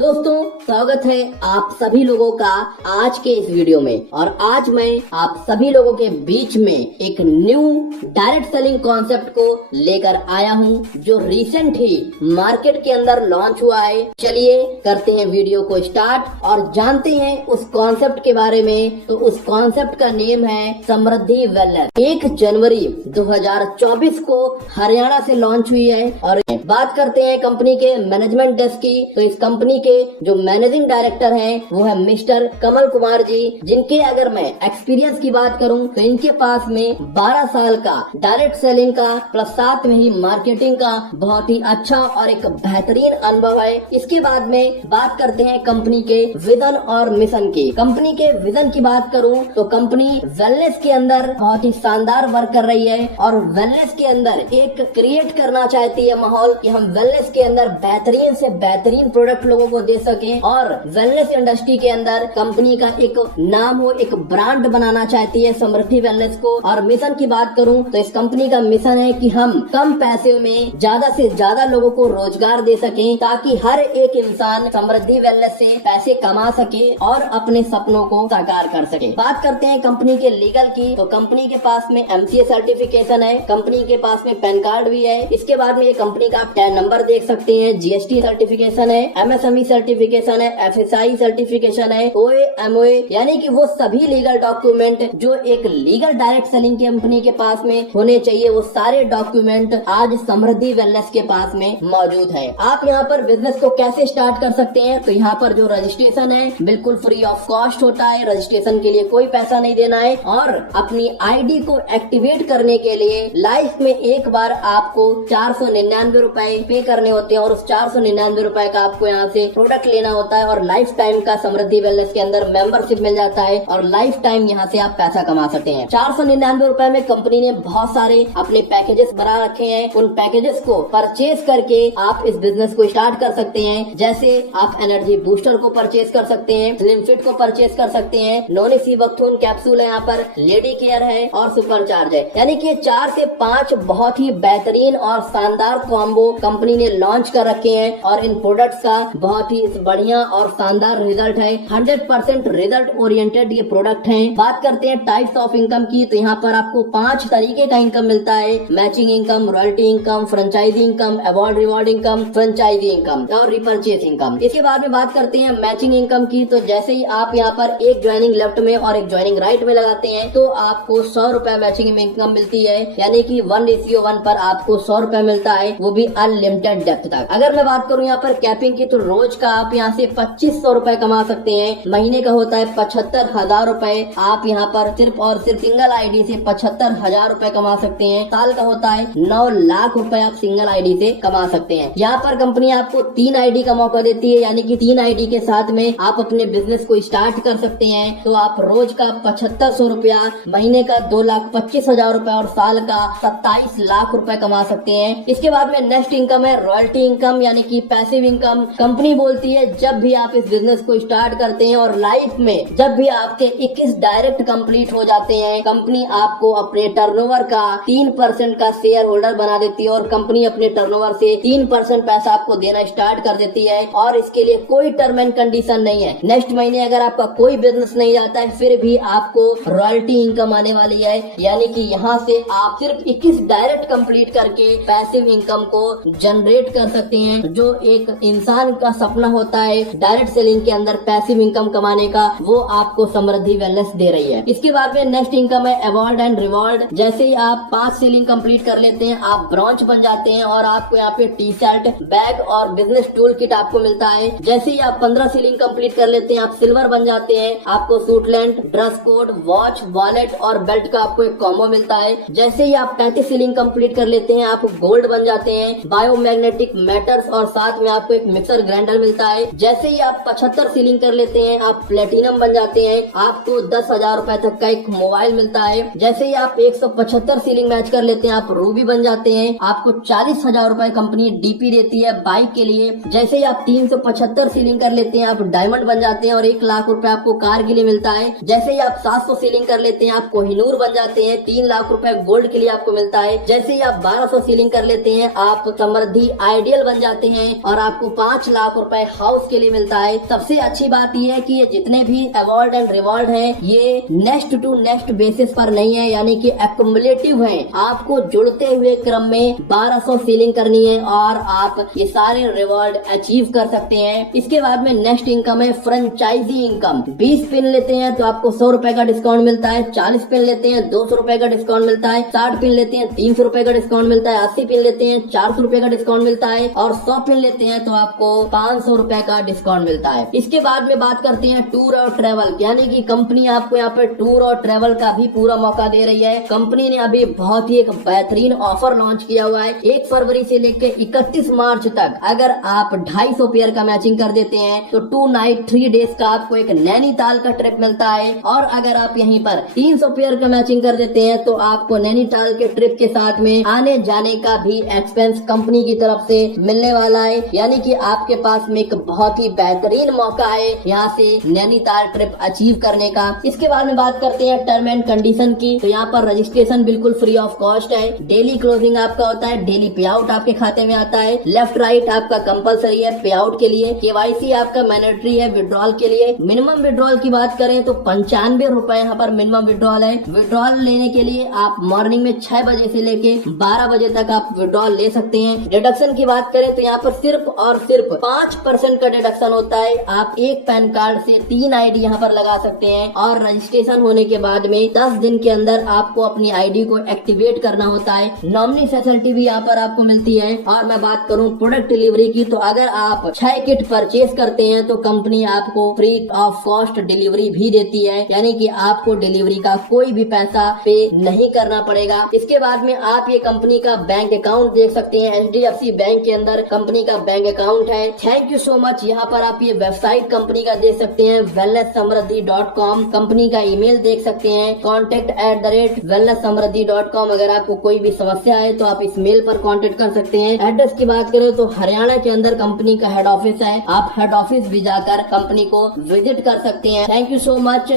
दोस्तों स्वागत है आप सभी लोगों का आज के इस वीडियो में। और आज मैं आप सभी लोगों के बीच में एक न्यू डायरेक्ट सेलिंग कॉन्सेप्ट को लेकर आया हूं जो रिसेंट ही मार्केट के अंदर लॉन्च हुआ है। चलिए करते हैं वीडियो को स्टार्ट और जानते हैं उस कॉन्सेप्ट के बारे में। तो उस कॉन्सेप्ट का नेम है समृद्धि वेलनेस। 1 जनवरी 2024 को हरियाणा से लॉन्च हुई है। और बात करते हैं कंपनी के मैनेजमेंट डेस्क की, तो इस कंपनी के जो मैनेजिंग डायरेक्टर हैं वो है मिस्टर कमल कुमार जी, जिनके अगर मैं एक्सपीरियंस की बात करूं तो इनके पास में 12 साल का डायरेक्ट सेलिंग का प्लस साथ में ही मार्केटिंग का बहुत ही अच्छा और एक बेहतरीन अनुभव है। इसके बाद में बात करते हैं कंपनी के विजन और मिशन की। कंपनी के विजन की बात करूं तो कंपनी वेलनेस के अंदर बहुत ही शानदार वर्क कर रही है और वेलनेस के अंदर एक क्रिएट करना चाहती है माहौल कि हम वेलनेस के अंदर बेहतरीन से बेहतरीन प्रोडक्ट लोगों को दे सके और वेलनेस इंडस्ट्री के अंदर कंपनी का एक नाम हो, एक ब्रांड बनाना चाहती है समृद्धि वेलनेस को। और मिशन की बात करूं तो इस कंपनी का मिशन है कि हम कम पैसे में ज्यादा से ज्यादा लोगों को रोजगार दे सकें ताकि हर एक इंसान समृद्धि वेलनेस से पैसे कमा सके और अपने सपनों को साकार कर सके। बात करते हैं कंपनी के लीगल की, तो कंपनी के पास में MCA सर्टिफिकेशन है, कंपनी के पास में पैन कार्ड भी है। इसके बाद में ये कंपनी का टैन नंबर देख सकते हैं, GST सर्टिफिकेशन है, MSME सर्टिफिकेशन है, FSI सर्टिफिकेशन है, OA MOA यानी कि वो सभी लीगल डॉक्यूमेंट जो एक लीगल डायरेक्ट सेलिंग कंपनी के पास में होने चाहिए वो सारे डॉक्यूमेंट आज समृद्धि वेलनेस के पास में मौजूद है। आप यहाँ पर बिजनेस को कैसे स्टार्ट कर सकते हैं, तो यहाँ पर जो रजिस्ट्रेशन है बिल्कुल फ्री ऑफ कॉस्ट होता है। रजिस्ट्रेशन के लिए कोई पैसा नहीं देना है और अपनी ID को एक्टिवेट करने के लिए लाइफ में एक बार आपको 499 रुपए पे करने होते हैं और उस 499 रुपए का आपको यहाँ से प्रोडक्ट लेना होता है और लाइफ टाइम का समृद्धि वेलनेस के अंदर मेंबरशिप मिल जाता है और लाइफ टाइम यहाँ से आप पैसा कमा सकते हैं। 499 रुपए में कंपनी ने बहुत सारे अपने पैकेजेस बना रखे हैं। उन पैकेजेस को परचेज करके आप इस बिजनेस को स्टार्ट कर सकते हैं। जैसे आप एनर्जी बूस्टर को परचेज कर सकते हैं, स्लिम फिट को परचेज कर सकते हैं, नॉन सीबकथून कैप्सूल है, यहाँ पर लेडी केयर है और सुपर चार्ज है। यानी कि 4 से 5 बहुत ही बेहतरीन और शानदार कॉम्बो कंपनी ने लॉन्च कर रखे हैं और इन प्रोडक्ट्स का बहुत ही बढ़िया और शानदार रिजल्ट है। 100% रिजल्ट ओरिएंटेड ये प्रोडक्ट हैं। बात करते हैं टाइप्स ऑफ इनकम की, तो यहाँ पर आपको 5 तरीके का इनकम मिलता है। Matching income, royalty income, franchise income, award reward income, franchise income और रिपर्चेज इनकम। इसके बाद में बात करते हैं मैचिंग इनकम की, तो जैसे ही आप यहाँ पर एक ज्वाइनिंग लेफ्ट में और एक ज्वाइनिंग राइट में लगाते हैं तो आपको 100 रुपए मैचिंग में इनकम मिलती है। यानी कि 1:1 पर आपको 100 रुपए मिलता है, वो भी अनलिमिटेड डेप्थ तक। अगर मैं बात करूँ यहाँ पर कैपिंग की, तो रोज का आप यहाँ से 2500 रुपए कमा सकते हैं। महीने का होता है 75,000 रुपए। आप यहाँ पर सिर्फ और सिर्फ सिंगल ID से 75,000 रुपए कमा सकते हैं। साल का होता है 9 लाख रुपए आप सिंगल ID से कमा सकते हैं। यहाँ पर कंपनी आपको 3 ID का मौका देती है, यानी कि 3 ID के साथ में आप अपने बिजनेस को स्टार्ट कर सकते हैं। तो आप रोज का 7500 रुपया, महीने का 2,25,000 रुपए और साल का 27 लाख रुपए कमा सकते हैं। इसके बाद में नेक्स्ट इनकम है रॉयल्टी इनकम, यानी कि पैसिव इनकम। कंपनी बोलती है जब भी आप इस बिजनेस को स्टार्ट करते हैं और लाइफ में जब भी आपके 21 डायरेक्ट कंप्लीट हो जाते हैं, कंपनी आपको अपने टर्नओवर का 3% का शेयर होल्डर बना देती है और कंपनी अपने टर्नओवर से 3% पैसा आपको देना स्टार्ट कर देती है। और इसके लिए कोई टर्म एंड कंडीशन नहीं है। नेक्स्ट महीने अगर आपका कोई बिजनेस नहीं जाता है फिर भी आपको रॉयल्टी इनकम आने वाली है। यानी कि यहाँ से आप सिर्फ 21 डायरेक्ट कंप्लीट करके पैसिव इनकम को जनरेट कर सकते हैं। जो एक इंसान का सपना होता है डायरेक्ट सेलिंग के अंदर पैसिव इनकम कमाने का, वो आपको समृद्धि वेलनेस दे रही है। इसके बाद में नेक्स्ट इनकम है अवार्ड एंड रिवॉर्ड। जैसे ही आप 5 सेलिंग कंप्लीट कर लेते हैं आप ब्रॉन्ज बन जाते हैं और आपको यहाँ पे टी-शर्ट, बैग और बिजनेस टूल किट आपको मिलता है। जैसे ही आप 15 सेलिंग कंप्लीट कर लेते हैं आप सिल्वर बन जाते हैं। आपको सूटलैंड, ड्रेस कोड, वॉच, वॉलेट और बेल्ट का आपको एक कॉम्बो मिलता है। जैसे ही आप 35 सेलिंग कंप्लीट कर लेते हैं आप गोल्ड बन जाते हैं, बायोमैग्नेटिक मैटर्स और साथ में आपको एक मिक्सर ग्राइंडर मिलता है। जैसे ही आप 75 सीलिंग कर लेते हैं आप प्लेटिनम बन जाते हैं, आपको 10,000 रुपए तक का एक मोबाइल मिलता है। जैसे ही आप 175 सीलिंग मैच कर लेते हैं आप रूबी बन जाते हैं, आपको 40,000 रुपए कंपनी DP देती है बाइक के लिए। जैसे ही आप 375 सीलिंग कर लेते हैं आप डायमंड बन जाते हैं और 1 लाख रुपए आपको कार के लिए मिलता है। जैसे ही आप 700 सीलिंग कर लेते हैं आप कोहिनूर बन जाते हैं, 3 लाख रुपए गोल्ड के लिए आपको मिलता है। जैसे ही आप 1200 सीलिंग कर लेते हैं आप समृद्धि आइडियल बन जाते हैं और आपको 5 लाख रुपए हाउस के लिए मिलता है। सबसे अच्छी बात यह है कि ये जितने भी अवार्ड एंड रिवॉर्ड हैं ये नेक्स्ट टू नेक्स्ट बेसिस पर नहीं है, यानी कि एक्युमुलेटिव है। आपको जुड़ते हुए क्रम में 1200 सीलिंग करनी है और आप ये सारे रिवॉर्ड अचीव कर सकते हैं। इसके बाद में नेक्स्ट इनकम है फ्रेंचाइजी इनकम। 20 पिन लेते हैं तो आपको 100 रुपए का डिस्काउंट मिलता है, 40 पिन लेते हैं 200 रुपए का डिस्काउंट मिलता है, 60 पिन लेते हैं 300 रुपए का डिस्काउंट मिलता है, 80 पिन लेते हैं 400 रुपए का डिस्काउंट मिलता है और 100 पिन लेते हैं तो आपको 500 रुपए का डिस्काउंट मिलता है। इसके बाद में बात करते हैं टूर और ट्रेवल, यानी कि कंपनी आपको यहाँ पे टूर और ट्रेवल का भी पूरा मौका दे रही है। कंपनी ने अभी बहुत ही एक बेहतरीन ऑफर लॉन्च किया हुआ है। 1 फरवरी से लेकर 31 मार्च तक अगर आप 250 पेयर का मैचिंग कर देते हैं तो 2 नाइट 3 डेज का आपको एक नैनीताल का ट्रिप मिलता है और अगर आप यहीं पर 300 पेयर का मैचिंग कर देते हैं तो आपको नैनीताल के ट्रिप के साथ में आने जाने का भी एक्सपेंस कंपनी की तरफ से मिलने वाला है। यानी कि आपके पास में एक बहुत ही बेहतरीन मौका है यहाँ से नैनीताल ट्रिप अचीव करने का। इसके बाद में बात करते हैं टर्म एंड कंडीशन की, तो यहाँ पर रजिस्ट्रेशन बिल्कुल फ्री ऑफ कॉस्ट है। डेली क्लोजिंग आपका होता है, डेली पे आउट आपके खाते में आता है। लेफ्ट राइट आपका कंपलसरी है पे आउट के लिए, केवाईसी आपका मैंडेटरी है विड्रॉल के लिए। मिनिमम विड्रॉल की बात करें तो 95 रुपए यहाँ पर मिनिमम विड्रॉल है। विड्रॉल लेने के लिए आप मॉर्निंग में 6 बजे से लेके 12 बजे तक आप विड्रॉल ले सकते हैं। डिडक्शन की बात करें तो यहाँ पर सिर्फ और सिर्फ 5% का डिडक्शन होता है। आप एक पैन कार्ड से 3 आईडी यहाँ पर लगा सकते हैं और रजिस्ट्रेशन होने के बाद में 10 दिन के अंदर आपको अपनी आईडी को एक्टिवेट करना होता है। नॉमिनी फैसिलिटी भी यहाँ पर आपको मिलती है। और मैं बात करूँ प्रोडक्ट डिलीवरी की, तो अगर आप 6 किट परचेज करते हैं तो कंपनी आपको फ्री ऑफ कॉस्ट डिलीवरी भी देती है, यानी कि आपको डिलीवरी का कोई भी पैसा पे नहीं करना पड़ेगा। इसके बाद में आप ये कंपनी का बैंक अकाउंट देख सकते हैं। HDFC बैंक के अंदर कंपनी का बैंक अकाउंट है। Thank you so much. यहाँ पर आप ये वेबसाइट कंपनी का देख सकते हैं wellnesssamruddhi.com। कंपनी का ईमेल देख सकते हैं contact@wellnesssamruddhi.com। अगर आपको कोई भी समस्या है तो आप इस मेल पर कांटेक्ट कर सकते हैं। एड्रेस की बात करें तो हरियाणा के अंदर कंपनी का हेड ऑफिस है। आप हेड ऑफिस भी जाकर कंपनी को विजिट कर सकते हैं। Thank you so much.